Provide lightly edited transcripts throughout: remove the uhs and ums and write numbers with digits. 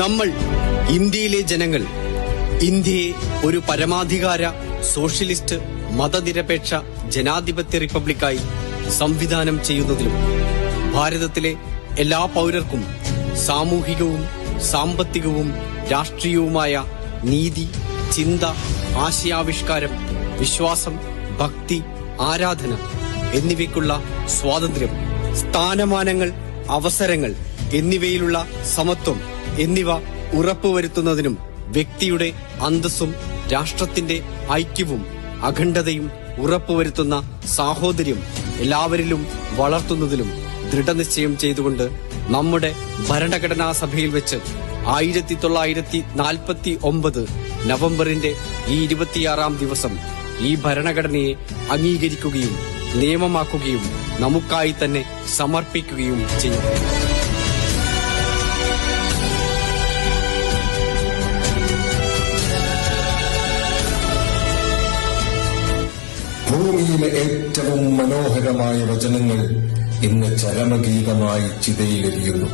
നമ്മൾ ഇന്ത്യയിലെ ജനങ്ങൾ ഇന്ത്യയെ ഒരു പരമാധികാര സോഷ്യലിസ്റ്റ് മതനിരപേക്ഷ ജനാധിപത്യ റിപ്പബ്ലിക്കായി സംവിധാനം ചെയ്യുന്നതിലും ഭാരതത്തിലെ എല്ലാ പൗരർക്കും സാമൂഹികവും സാമ്പത്തികവും രാഷ്ട്രീയവുമായ നീതി, ചിന്ത, ആശയാവിഷ്കാരം, വിശ്വാസം, ഭക്തി, ആരാധന എന്നിവയ്ക്കുള്ള സ്വാതന്ത്ര്യം, സ്ഥാനമാനങ്ങൾ, അവസരങ്ങൾ എന്നിവയിലുള്ള സമത്വം എന്നിവ ഉറപ്പുവരുത്തുന്നതിനും വ്യക്തിയുടെ അന്തസ്സും രാഷ്ട്രത്തിന്റെ ഐക്യവും അഖണ്ഡതയും ഉറപ്പുവരുത്തുന്ന സാഹോദര്യം എല്ലാവരിലും വളർത്തുന്നതിലും ദൃഢനിശ്ചയം ചെയ്തുകൊണ്ട് നമ്മുടെ ഭരണഘടനാ സഭയിൽ വെച്ച് 1949 നവംബറിന്റെ ഈ 26-ാം ദിവസം ഈ ഭരണഘടനയെ അംഗീകരിക്കുകയും നിയമമാക്കുകയും നമുക്കായി തന്നെ സമർപ്പിക്കുകയും ചെയ്യും. ഭൂമിയിലെ ഏറ്റവും മനോഹരമായ വചനങ്ങൾ ഇന്ന് ചരമഗീതമായി ചിതയിലെരിയുന്നു.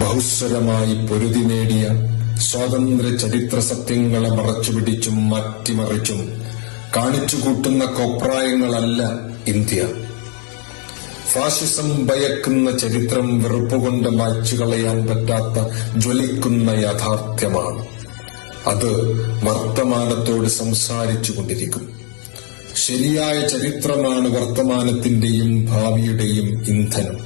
ബഹുസ്വരമായി പൊരുതി നേടിയ സ്വാതന്ത്ര്യ ചരിത്ര സത്യങ്ങളെ മറച്ചുപിടിച്ചും മാറ്റിമറിച്ചും കാണിച്ചുകൂട്ടുന്ന കോപ്രായങ്ങളല്ല ഇന്ത്യ. ഫാഷിസം ഭയക്കുന്ന ചരിത്രം വെറുപ്പുകൊണ്ട് മായ്ച്ചുകളയാൻ പറ്റാത്ത ജ്വലിക്കുന്ന യാഥാർത്ഥ്യമാണ്. അത് വർത്തമാനത്തോട് സംസാരിച്ചുകൊണ്ടിരിക്കും. ശരിയായ ചരിത്രമാണ് വർത്തമാനത്തിന്റെയും ഭാവിയുടെയും ഇന്ധനം.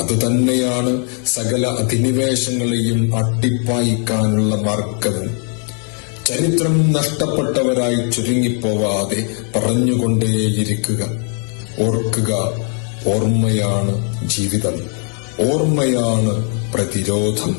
അതുതന്നെയാണ് സകല അധിനിവേശങ്ങളെയും അട്ടിപ്പായിക്കാനുള്ള മാർഗവും. ചരിത്രം നഷ്ടപ്പെട്ടവരായി ചുരുങ്ങിപ്പോവാതെ പറഞ്ഞുകൊണ്ടേയിരിക്കുക. ഓർക്കുക, ഓർമ്മയാണ് ജീവിതം, ഓർമ്മയാണ് പ്രതിരോധം.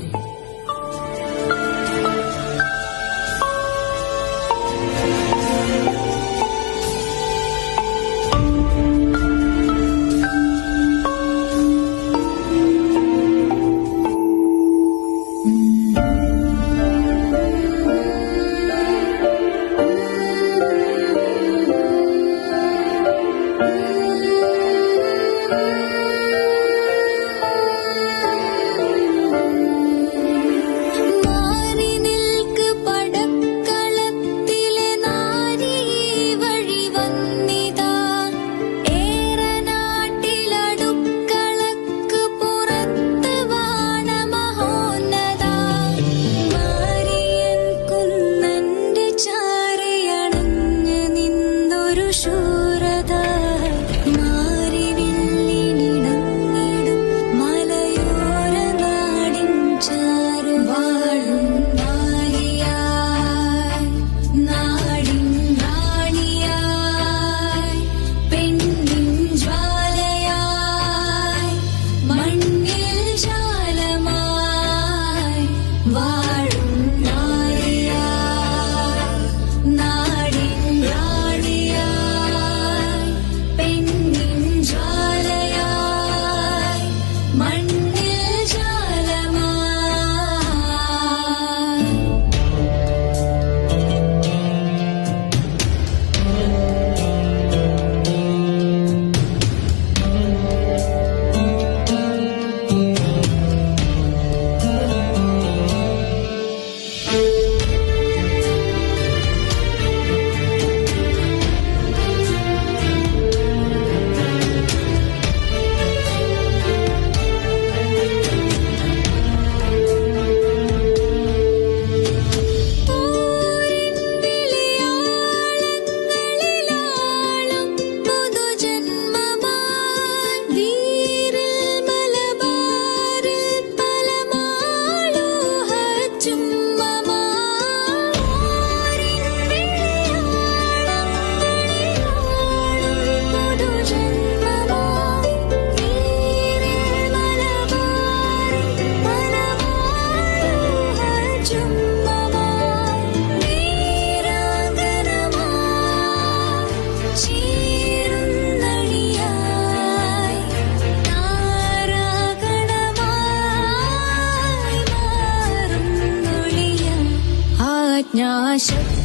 ശക്തി